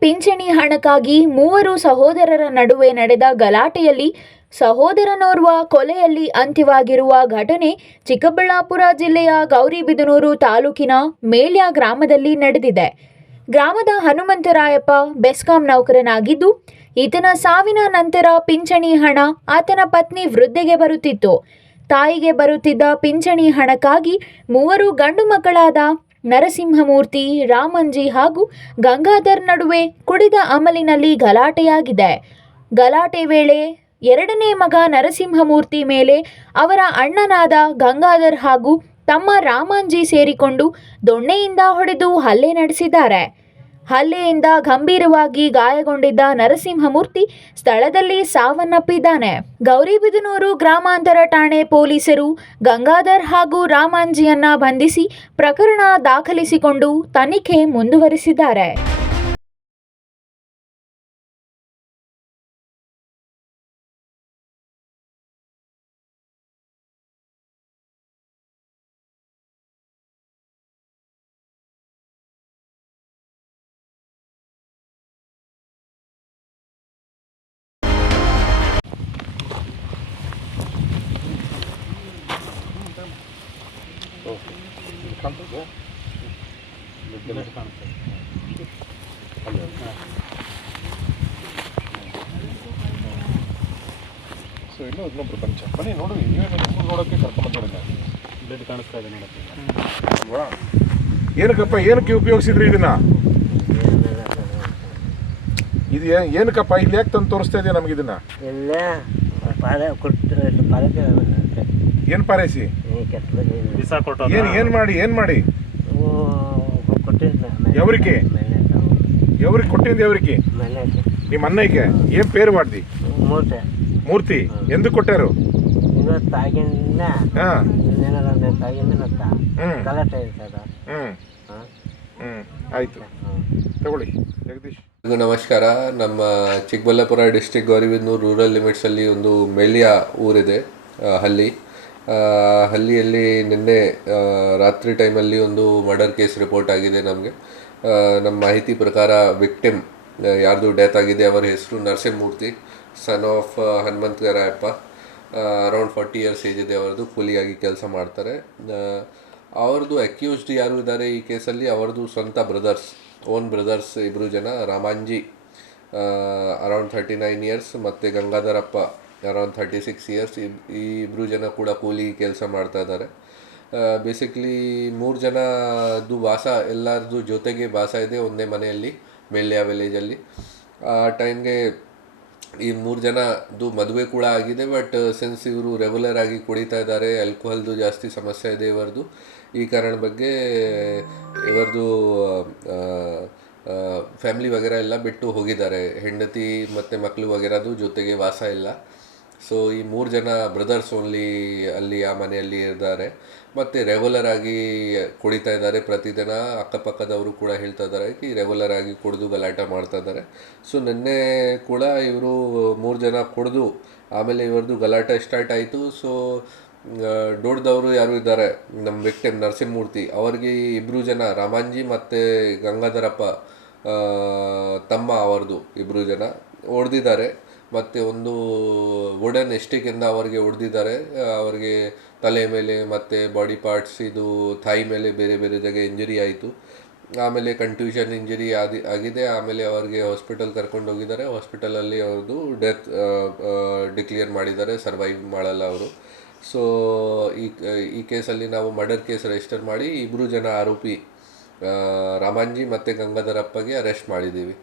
ಪಿಂಚಣಿ ಹಣಕ್ಕಾಗಿ ಮೂವರು ಸಹೋದರರ ನಡುವೆ ನಡೆದ ಗಲಾಟೆಯಲ್ಲಿ ಸಹೋದರನೋರ್ವ ಕೊಲೆಯಲ್ಲಿ ಅಂತ್ಯವಾಗಿರುವ ಘಟನೆ ಚಿಕ್ಕಬಳ್ಳಾಪುರ ಜಿಲ್ಲೆಯ ಗೌರಿಬಿದನೂರು ತಾಲೂಕಿನ ಮೇಲ್ಯ ಗ್ರಾಮದಲ್ಲಿ ನಡೆದಿದೆ. ಗ್ರಾಮದ ಹನುಮಂತರಾಯಪ್ಪ ಬೆಸ್ಕಾಂ ನೌಕರನಾಗಿದ್ದು, ಈತನ ಸಾವಿನ ನಂತರ ಪಿಂಚಣಿ ಹಣ ಆತನ ಪತ್ನಿ ವೃದ್ಧೆಗೆ ಬರುತ್ತಿತ್ತು. ತಾಯಿಗೆ ಬರುತ್ತಿದ್ದ ಪಿಂಚಣಿ ಹಣಕ್ಕಾಗಿ ಮೂವರು ಗಂಡು ಮಕ್ಕಳಾದ ನರಸಿಂಹಮೂರ್ತಿ, ರಾಮಂಜಿ ಹಾಗೂ ಗಂಗಾಧರ್ ನಡುವೆ ಕುಡಿದ ಅಮಲಿನಲ್ಲಿ ಗಲಾಟೆಯಾಗಿದೆ. ಗಲಾಟೆ ವೇಳೆ ಎರಡನೇ ಮಗ ನರಸಿಂಹಮೂರ್ತಿ ಮೇಲೆ ಅವರ ಅಣ್ಣನಾದ ಗಂಗಾಧರ್ ಹಾಗೂ ತಮ್ಮ ರಾಮಾಂಜಿ ಸೇರಿಕೊಂಡು ದೊಣ್ಣೆಯಿಂದ ಹೊಡೆದು ಹಲ್ಲೆ ನಡೆಸಿದ್ದಾರೆ. ಹಲ್ಲೆಯಿಂದ ಗಂಭೀರವಾಗಿ ಗಾಯಗೊಂಡಿದ್ದ ನರಸಿಂಹಮೂರ್ತಿ ಸ್ಥಳದಲ್ಲಿ ಸಾವನ್ನಪ್ಪಿದ್ದಾನೆ. ಗೌರಿಬಿದನೂರು ಗ್ರಾಮಾಂತರ ಠಾಣೆ ಪೊಲೀಸರು ಗಂಗಾಧರ್ ಹಾಗೂ ರಾಮಾಂಜಿಯನ್ನ ಬಂಧಿಸಿ ಪ್ರಕರಣ ದಾಖಲಿಸಿಕೊಂಡು ತನಿಖೆ ಮುಂದುವರಿಸಿದ್ದಾರೆ. ಸೊ ಇನ್ನೂ ಇನ್ನೊಬ್ರು ಪಂಚ ಬನ್ನಿ ನೋಡಿ ನೀವೇನು ನೋಡೋಕ್ಕೆ ಕರ್ಕೊಂಬಂದಿರಲ್ಲ ಬ್ಲಡ್ ಕಾಣಿಸ್ತಾ ಇದೆ ನೋಡಕ್ಕೆ ಅಲ್ವಾ? ಏನಕ್ಕಪ್ಪ ಏನಕ್ಕೆ ಉಪಯೋಗಿಸಿದ್ರಿ ಇದನ್ನ? ಇದು ಏನಕ್ಕಪ್ಪ ಇಲ್ಲಿ ಯಾಕೆ ತಂದು ತೋರಿಸ್ತಾ ಇದೆಯಾ ನಮ್ಗೆ ಇದನ್ನ? ಎಲ್ಲ ಪಾದ ಕೊಡ್ತಾರೆ ಏನು ಪಾರೈಸಿ ವಿಸಾ ಕೊಟ್ಟು ಏನು ಏನು ಮಾಡಿ ಏನು ಮಾಡಿ? ಕೊಟ್ಟಿದ್ದ ఎవరికి? ఎవరికి కొట్టింది ఎవరికి ಮನೆಗೆ ನಿಮ್ಮ అన్నయ్యకి ఏం పేరు వాడిది ಮೂಟೆ మూర్తి ఎందుకు కొట్టారు ಇದು ತಾಗಿಂದ ఆ, ಏನಾರ ಒಂದು ತಾಗಿಂದ ನತ್ತ ಹ್ಮ್. ಗಲಾಟೆ ಇರ್ತದ ಹ್ಮ್ ಹ್ಮ್ ಆಯ್ತು ತಗೊಳ್ಳಿ ಜಗದೀಶ್ ಎಲ್ರಿಗೂ ನಮಸ್ಕಾರ ನಮ್ಮ ಚಿಕ್ಕಬಳ್ಳಾಪುರ ಡಿಸ್ಟಿಕ್ ಗೌರಿಬಿದನೂರು ರೂರಲ್ ಲಿಮಿಟ್ಸಲ್ಲಿ ಒಂದು ಮೆಲ್ಯ ಊರಿದೆ ಆ, ಹಳ್ಳಿ ಹಳ್ಳಿಯಲ್ಲಿ ನಿನ್ನೆ ರಾತ್ರಿ ಟೈಮಲ್ಲಿ ಒಂದು ಮರ್ಡರ್ ಕೇಸ್ ರಿಪೋರ್ಟ್ ಆಗಿದೆ ನಮಗೆ. ನಮ್ಮ ಮಾಹಿತಿ ಪ್ರಕಾರ ವಿಕ್ಟಿಮ್ ಯಾರ್ದು ಡೆತ್ ಆಗಿದೆ ಅವರ ಹೆಸರು Narasimhamurthy son of Hanumantharayappa around forty years age ಇದೆ ಅವರದು, ಕೂಲಿಯಾಗಿ ಕೆಲಸ ಮಾಡ್ತಾರೆ. ಅವ್ರದ್ದು ಅಕ್ಯೂಸ್ಡ್ ಯಾರು ಇದ್ದಾರೆ ಈ ಕೇಸಲ್ಲಿ? ಅವರದು ಸ್ವಂತ ಬ್ರದರ್ಸ್ ಓನ್ ಬ್ರದರ್ಸ್ ಇಬ್ಬರು ಜನ, Ramanji around thirty nine years ಮತ್ತು Gangadharappa. Around thirty six years ಈ ಇಬ್ಬರು ಜನ ಕೂಡ ಕೂಲಿ ಕೆಲಸ ಮಾಡ್ತಾ ಇದ್ದಾರೆ. ಬೇಸಿಕ್ಲಿ ಮೂರು ಜನದ್ದು ವಾಸ ಎಲ್ಲರದ್ದು ಜೊತೆಗೆ ವಾಸ ಇದೆ ಒಂದೇ ಮನೆಯಲ್ಲಿ ಮೇಲ್ಯ ವಿಲೇಜಲ್ಲಿ ಆ ಟೈಮ್ಗೆ ಈ ಮೂರು ಜನದ್ದು ಮದುವೆ ಕೂಡ ಆಗಿದೆ ಬಟ್ ಸಿನ್ಸ್ ಇವರು ರೆಗ್ಯುಲರ್ ಆಗಿ ಕುಡಿತಾ ಇದ್ದಾರೆ ಆಲ್ಕೋಹಾಲ್ದು ಜಾಸ್ತಿ ಸಮಸ್ಯೆ ಇದೆ ಇವರದು. ಈ ಕಾರಣ ಬಗ್ಗೆ ಇವರದು ಫ್ಯಾಮಿಲಿ ವಗೇರ ಎಲ್ಲ ಬಿಟ್ಟು ಹೋಗಿದ್ದಾರೆ. ಹೆಂಡತಿ ಮತ್ತು ಮಕ್ಕಳು ವಗೇರದು ಜೊತೆಗೆ ವಾಸ ಇಲ್ಲ. ಸೊ ಈ ಮೂರು ಜನ ಬ್ರದರ್ಸ್ ಓನ್ಲಿ ಅಲ್ಲಿ ಆ ಮನೆಯಲ್ಲಿ ಇದ್ದಾರೆ. ಮತ್ತು ರೆಗ್ಯುಲರ್ ಆಗಿ ಕುಡಿತಾ ಇದ್ದಾರೆ. ಪ್ರತಿದಿನ ಅಕ್ಕಪಕ್ಕದವರು ಕೂಡ ಹೇಳ್ತಾ ಇದ್ದಾರೆ ಕಿ ರೆಗ್ಯುಲರ್ ಆಗಿ ಕುಡಿದು ಗಲಾಟೆ ಮಾಡ್ತಾ ಇದ್ದಾರೆ. ಸೊ ನಿನ್ನೆ ಕೂಡ ಇವರು ಮೂರು ಜನ ಕುಡಿದು, ಆಮೇಲೆ ಇವ್ರದ್ದು ಗಲಾಟೆ ಸ್ಟಾರ್ಟ್ ಆಯಿತು. ಸೊ ಡೋಡ್ದವರು ಯಾರು ಇದ್ದಾರೆ? ನಮ್ಮ ವಿಕ್ಟಿಮ್ ನರಸಿಂಹಮೂರ್ತಿ. ಅವ್ರಿಗೆ ಇಬ್ಬರು ಜನ, ರಾಮಾಂಜಿ ಮತ್ತು ಗಂಗಾಧರಪ್ಪ ತಮ್ಮ ಅವರದು ಇಬ್ಬರು ಜನ ಹೊಡೆದಿದ್ದಾರೆ. ಮತ್ತು ಒಂದು ವುಡನ್ ಎಸ್ಟಿಕಿಂದ ಅವರಿಗೆ ಹೊಡೆದಿದ್ದಾರೆ ಅವರಿಗೆ ತಲೆ ಮೇಲೆ ಮತ್ತು ಬಾಡಿ ಪಾರ್ಟ್ಸ್ ಇದು ಥಾಯಿ ಮೇಲೆ ಬೇರೆ ಬೇರೆ ಜಾಗ ಇಂಜುರಿ ಆಯಿತು. ಆಮೇಲೆ ಕಂಟ್ಯೂಷನ್ ಇಂಜುರಿ ಆದಿ, ಆಗಿದೆ. ಆಮೇಲೆ ಅವರಿಗೆ ಹಾಸ್ಪಿಟಲ್ ಕರ್ಕೊಂಡು ಹೋಗಿದ್ದಾರೆ. ಹಾಸ್ಪಿಟಲಲ್ಲಿ ಅವ್ರದ್ದು ಡೆತ್ ಡಿಕ್ಲೇರ್ ಮಾಡಿದ್ದಾರೆ. ಸರ್ವೈವ್ ಮಾಡಲ್ಲ ಅವರು. ಸೊ ಈ ಈ ಕೇಸಲ್ಲಿ ನಾವು ಮರ್ಡರ್ ಕೇಸ್ ರಿಜಿಸ್ಟರ್ ಮಾಡಿ ಇಬ್ಬರು ಜನ ಆರೋಪಿ ರಾಮಾಂಜಿ ಮತ್ತು ಗಂಗಾಧರಪ್ಪಗೆ ಅರೆಸ್ಟ್ ಮಾಡಿದ್ದೀವಿ.